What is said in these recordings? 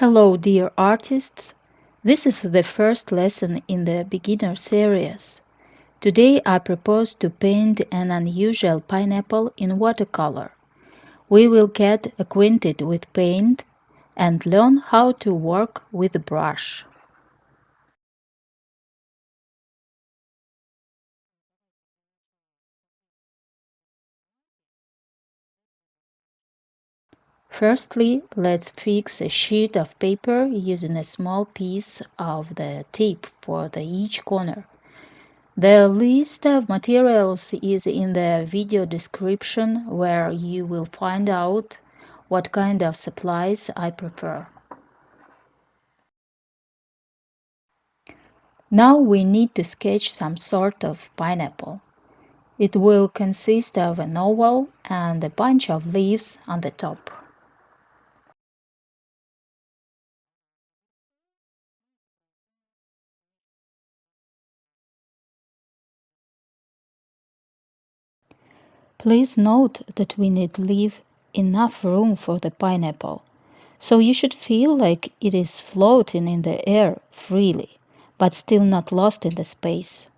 Hello, dear artists. This is the first lesson in the beginner series. Today I propose to paint an unusual pineapple in watercolor. We will get acquainted with paint and learn how to work with the brush. Firstly, let's fix a sheet of paper using a small piece of the tape for each corner. The list of materials is in the video description where you will find out what kind of supplies I prefer. Now we need to sketch some sort of pineapple. It will consist of an oval and a bunch of leaves on the top. Please note that we need to leave enough room for the pineapple, so you should feel like it is floating in the air freely, but still not lost in the space.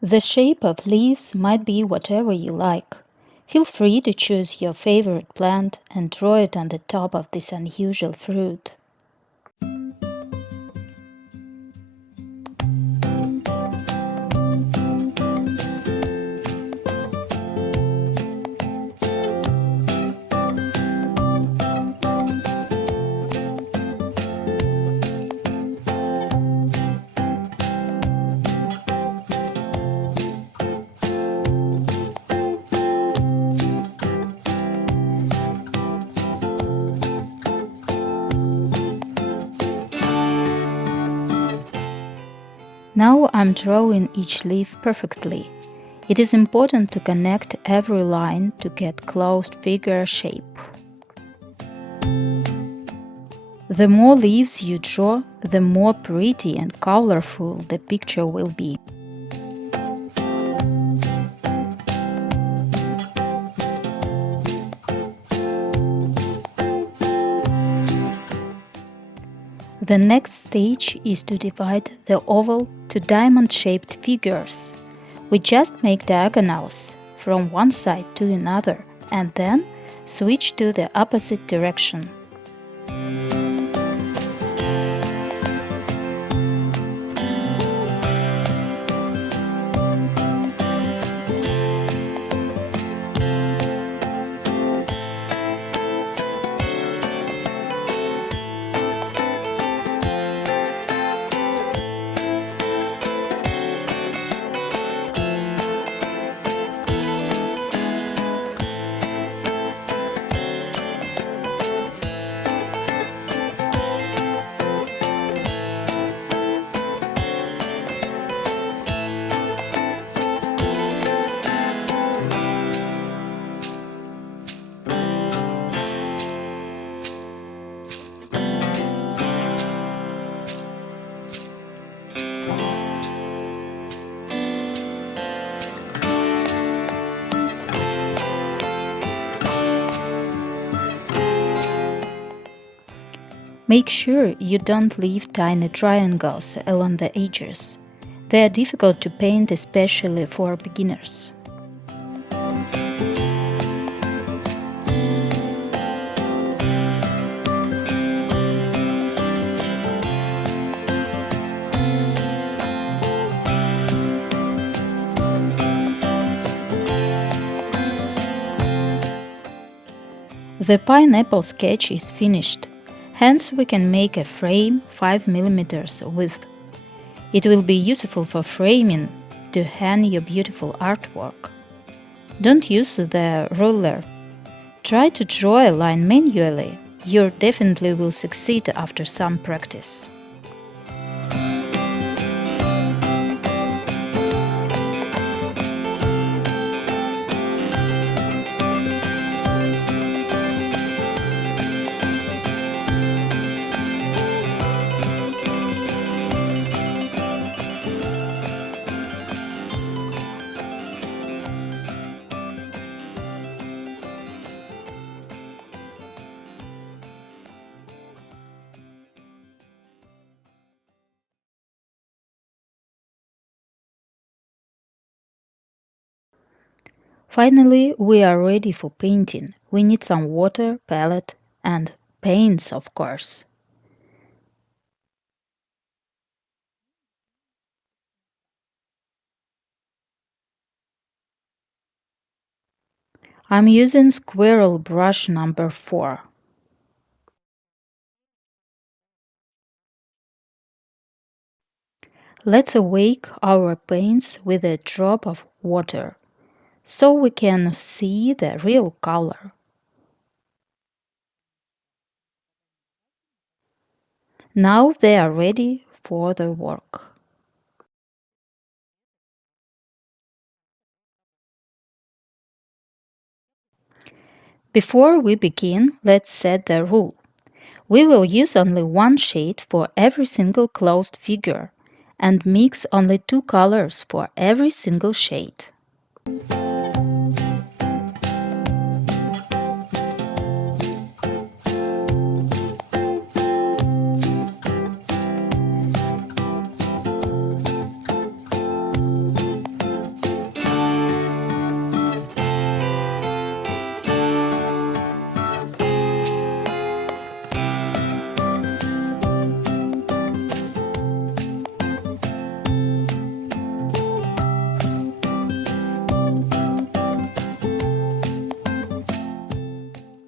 The shape of leaves might be whatever you like. Feel free to choose your favorite plant and draw it on the top of this unusual fruit. Now I'm drawing each leaf perfectly. It is important to connect every line to get closed figure shape. The more leaves you draw, the more pretty and colorful the picture will be. The next stage is to divide the oval to diamond-shaped figures. We just make diagonals from one side to another and then switch to the opposite direction. Make sure you don't leave tiny triangles along the edges. They are difficult to paint, especially for beginners. The pineapple sketch is finished. Hence, we can make a frame 5 mm width. It will be useful for framing to hang your beautiful artwork. Don't use the ruler. Try to draw a line manually. You definitely will succeed after some practice. Finally, we are ready for painting. We need some water, palette, and paints, of course. I'm using Squirrel brush number 4. Let's awake our paints with a drop of water so we can see the real color. Now they are ready for the work. Before we begin, let's set the rule. We will use only one shade for every single closed figure and mix only 2 colors for every single shade.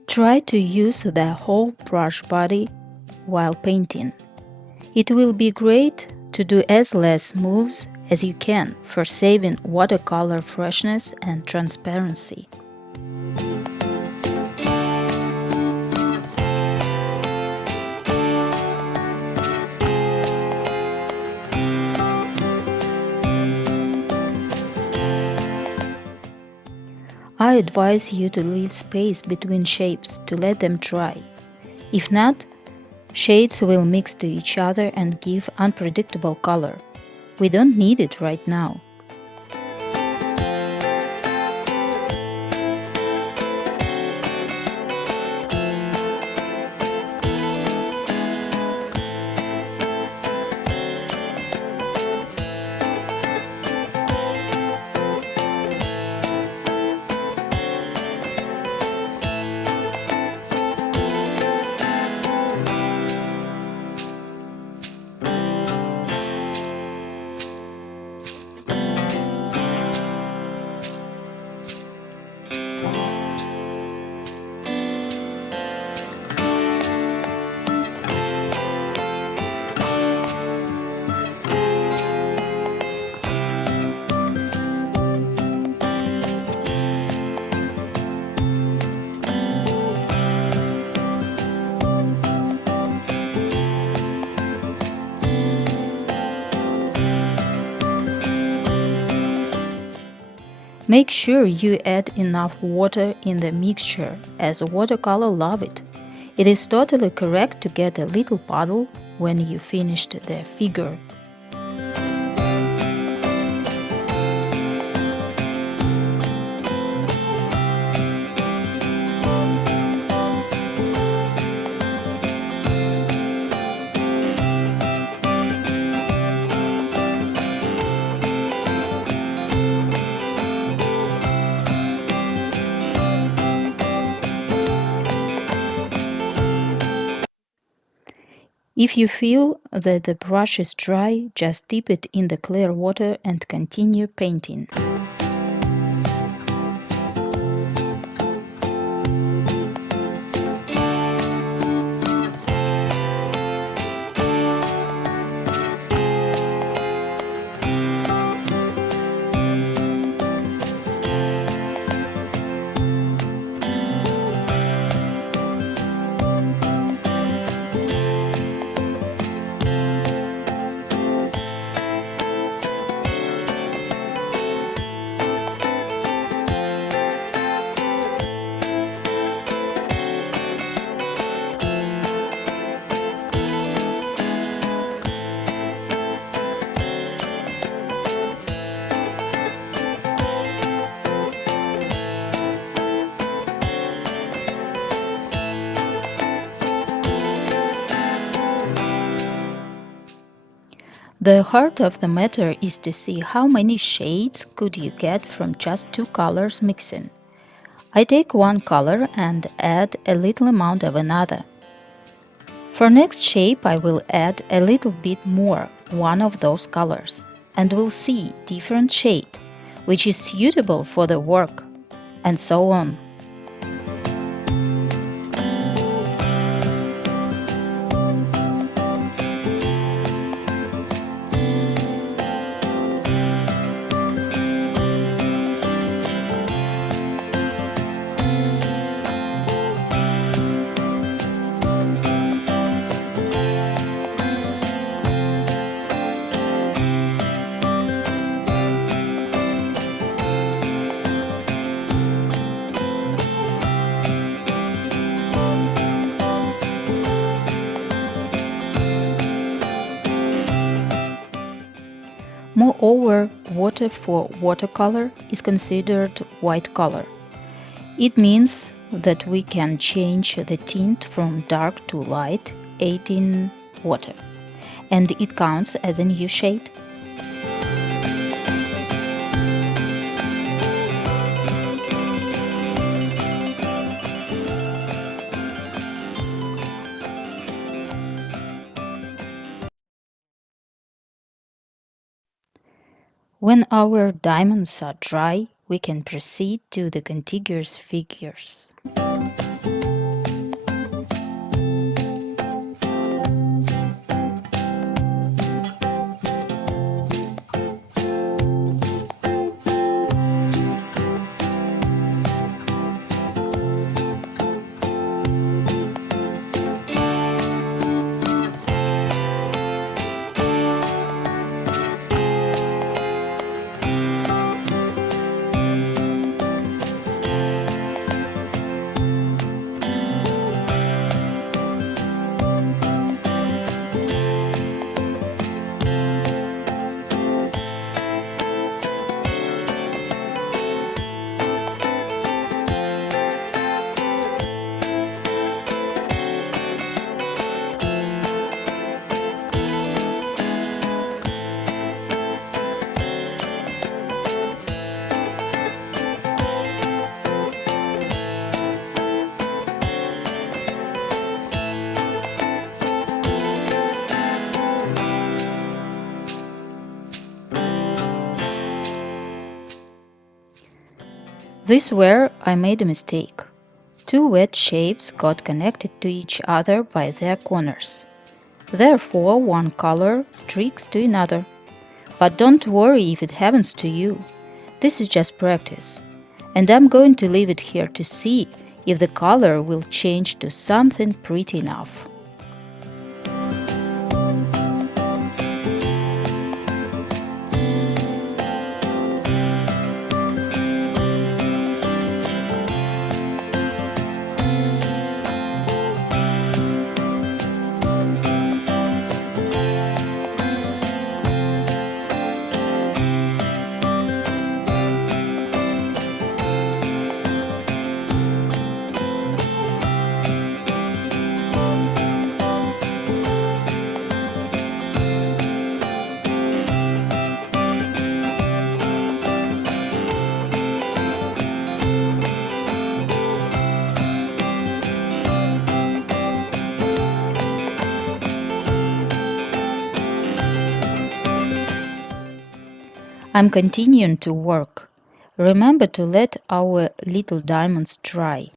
Try to use the whole brush body while painting. It will be great to do as less moves as you can for saving watercolor freshness and transparency. I advise you to leave space between shapes to let them dry. If not, shades will mix to each other and give unpredictable color. We don't need it right now. Make sure you add enough water in the mixture, as watercolor love it. It is totally correct to get a little puddle when you finished the figure. If you feel that the brush is dry, just dip it in the clear water and continue painting. The heart of the matter is to see how many shades could you get from just two colors mixing. I take one color and add a little amount of another. For next shape I will add a little bit more, one of those colors, and we'll see different shade, which is suitable for the work, and so on. Moreover, water for watercolor is considered white color. It means that we can change the tint from dark to light in water, and it counts as a new shade. When our diamonds are dry, we can proceed to the contiguous figures. This where I made a mistake. Two wet shapes got connected to each other by their corners. Therefore, one color streaks to another. But don't worry if it happens to you. This is just practice. And I'm going to leave it here to see if the color will change to something pretty enough. I'm continuing to work. Remember to let our little diamonds dry.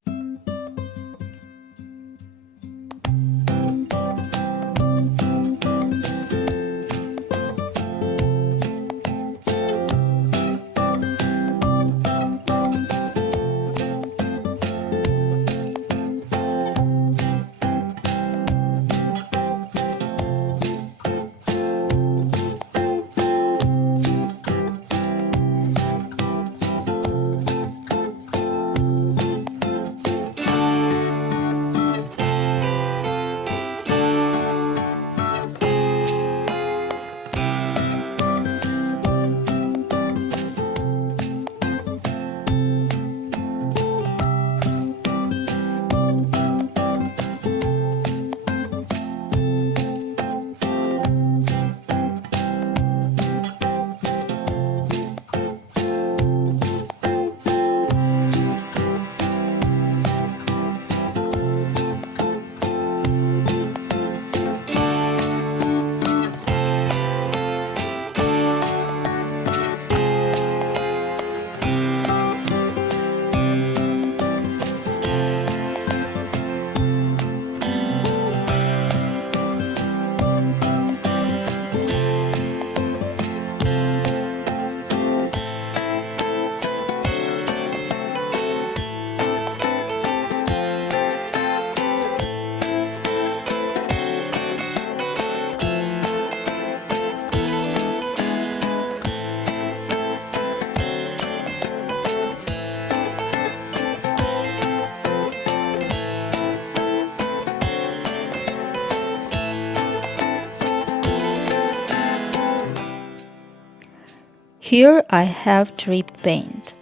Here I have dripped paint.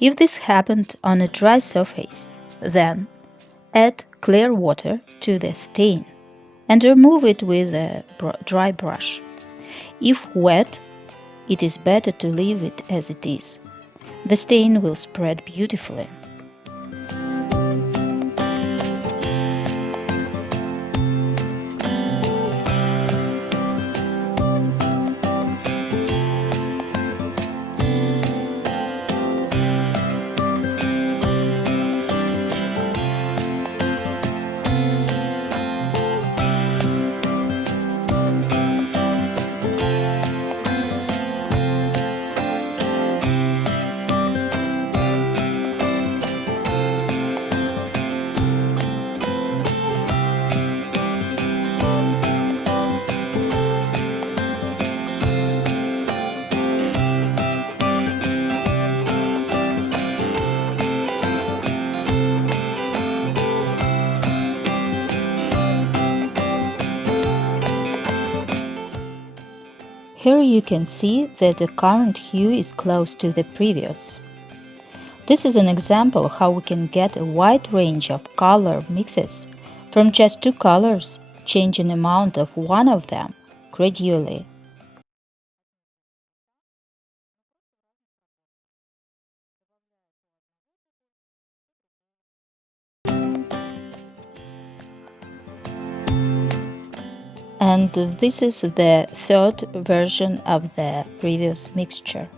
If this happened on a dry surface, then add clear water to the stain and remove it with a dry brush. If wet, it is better to leave it as it is. The stain will spread beautifully. Here you can see that the current hue is close to the previous. This is an example how we can get a wide range of color mixes from just two colors, changing the amount of one of them gradually. And this is the third version of the previous mixture.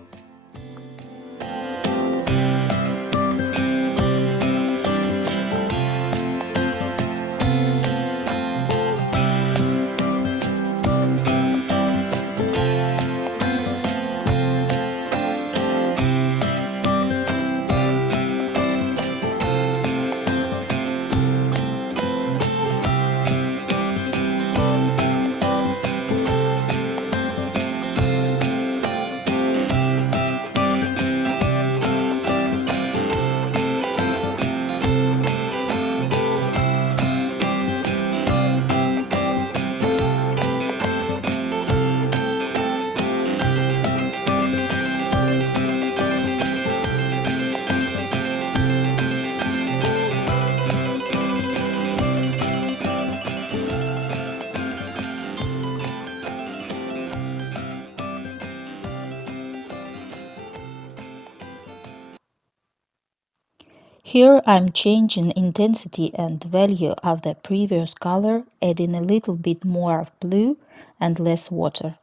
Here I'm changing intensity and value of the previous color, adding a little bit more of blue and less water.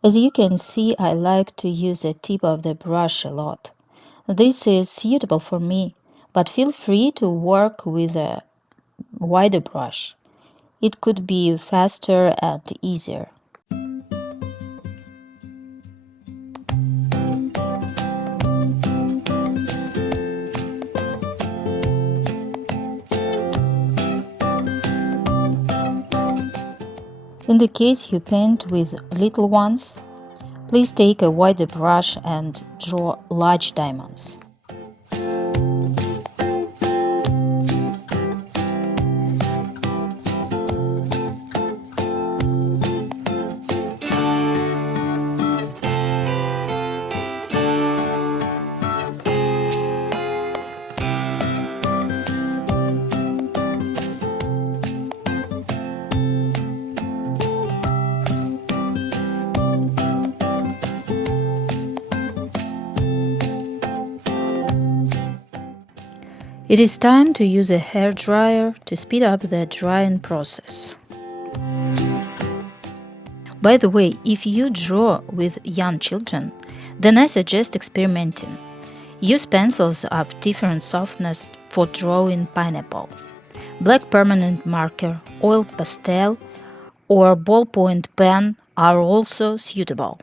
As you can see, I like to use the tip of the brush a lot. This is suitable for me, but feel free to work with a wider brush. It could be faster and easier. In the case you paint with little ones, please take a wider brush and draw large diamonds. It is time to use a hair dryer to speed up the drying process. By the way, if you draw with young children, then I suggest experimenting. Use pencils of different softness for drawing pineapple. Black permanent marker, oil pastel, or ballpoint pen are also suitable.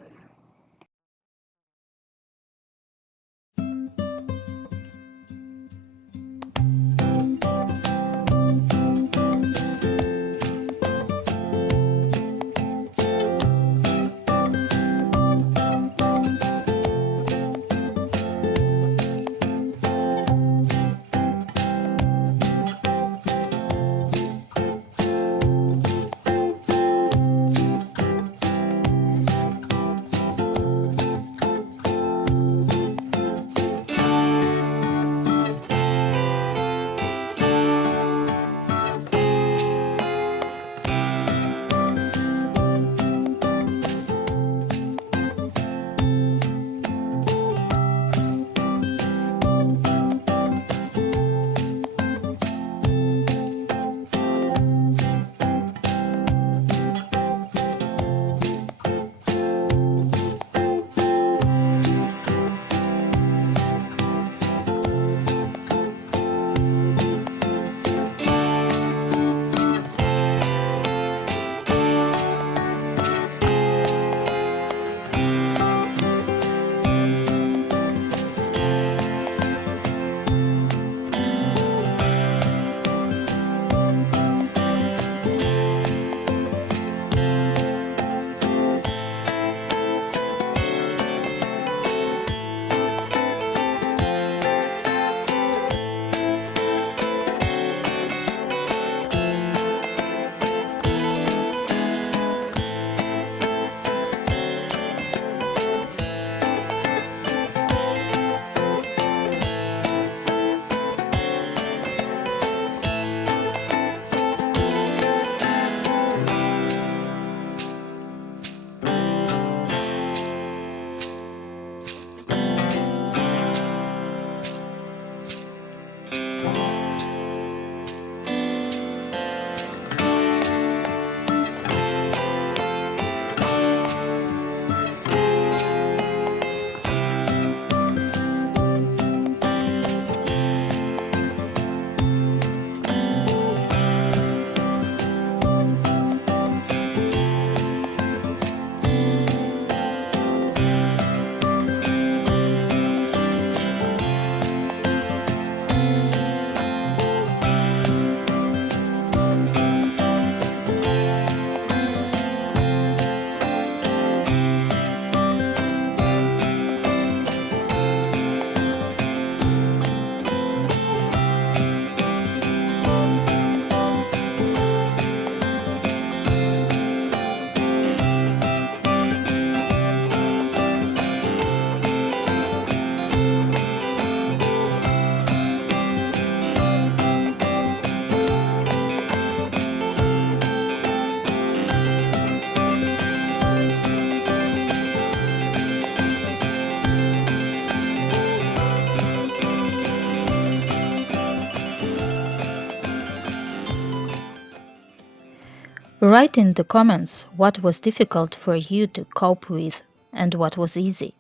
Write in the comments what was difficult for you to cope with and what was easy.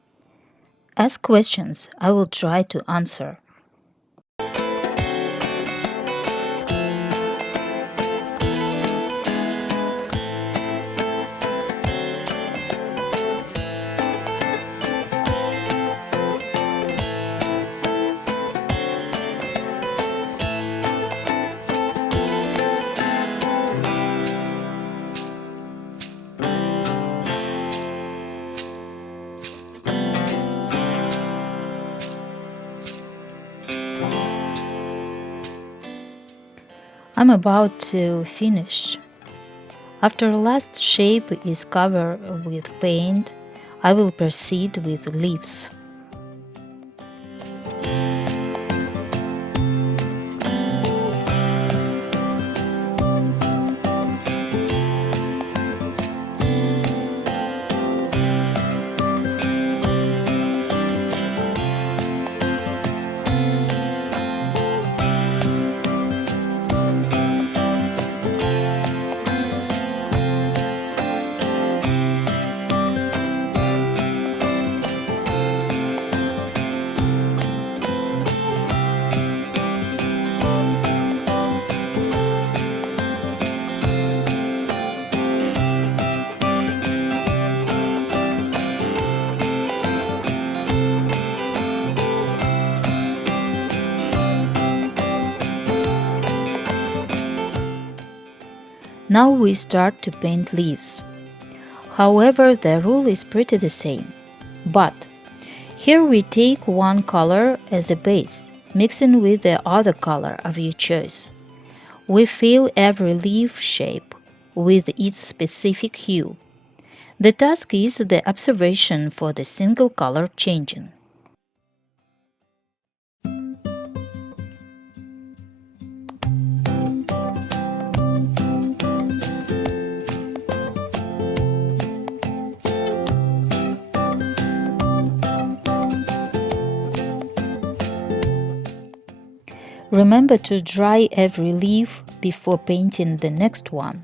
Ask questions, I will try to answer. I'm about to finish. After the last shape is covered with paint, I will proceed with leaves. Now we start to paint leaves. However, the rule is pretty the same. But here we take one color as a base, mixing with the other color of your choice. We fill every leaf shape with its specific hue. The task is the observation for the single color changing. Remember to dry every leaf before painting the next one.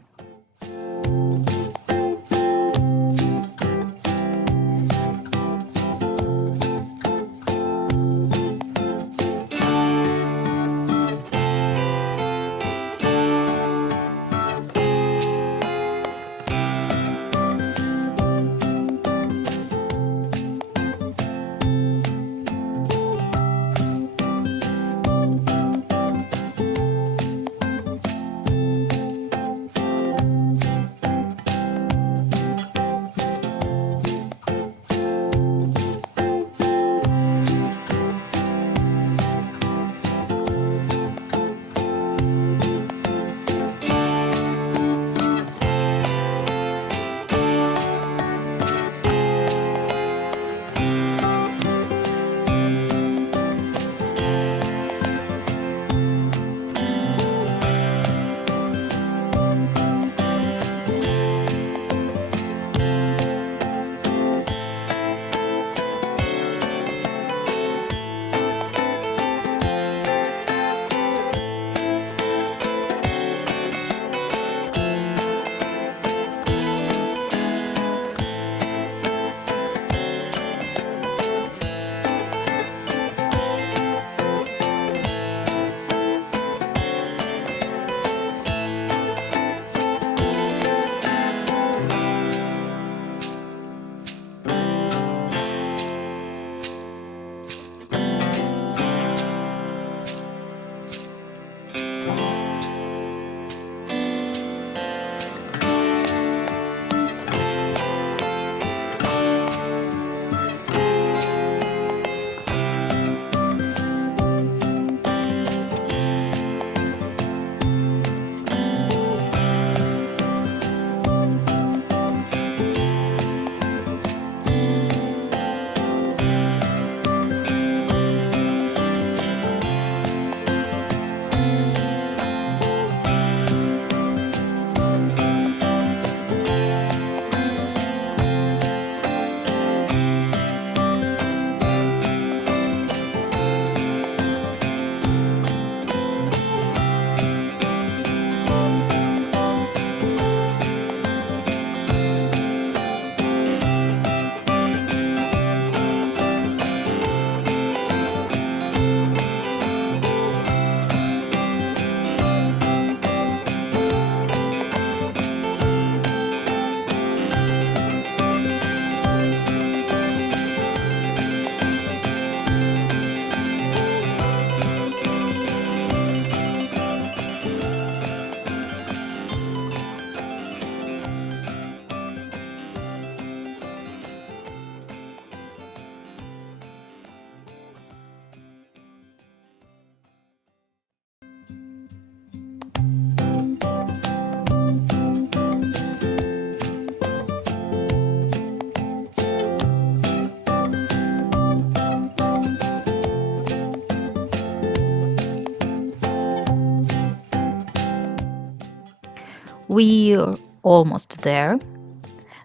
We're almost there.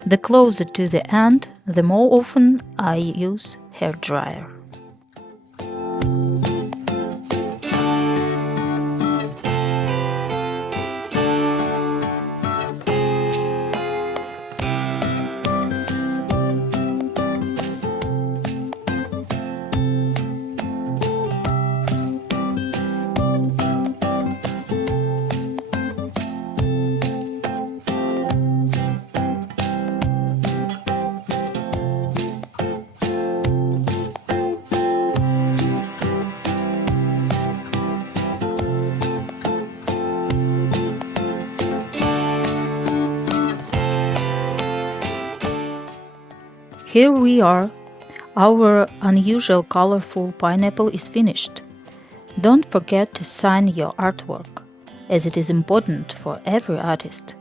The closer to the end, the more often I use hairdryer. Here we are. Our unusual colorful pineapple is finished. Don't forget to sign your artwork, as it is important for every artist.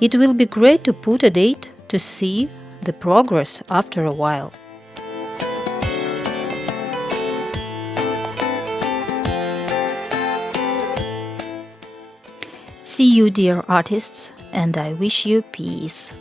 It will be great to put a date to see the progress after a while. See you, dear artists, and I wish you peace.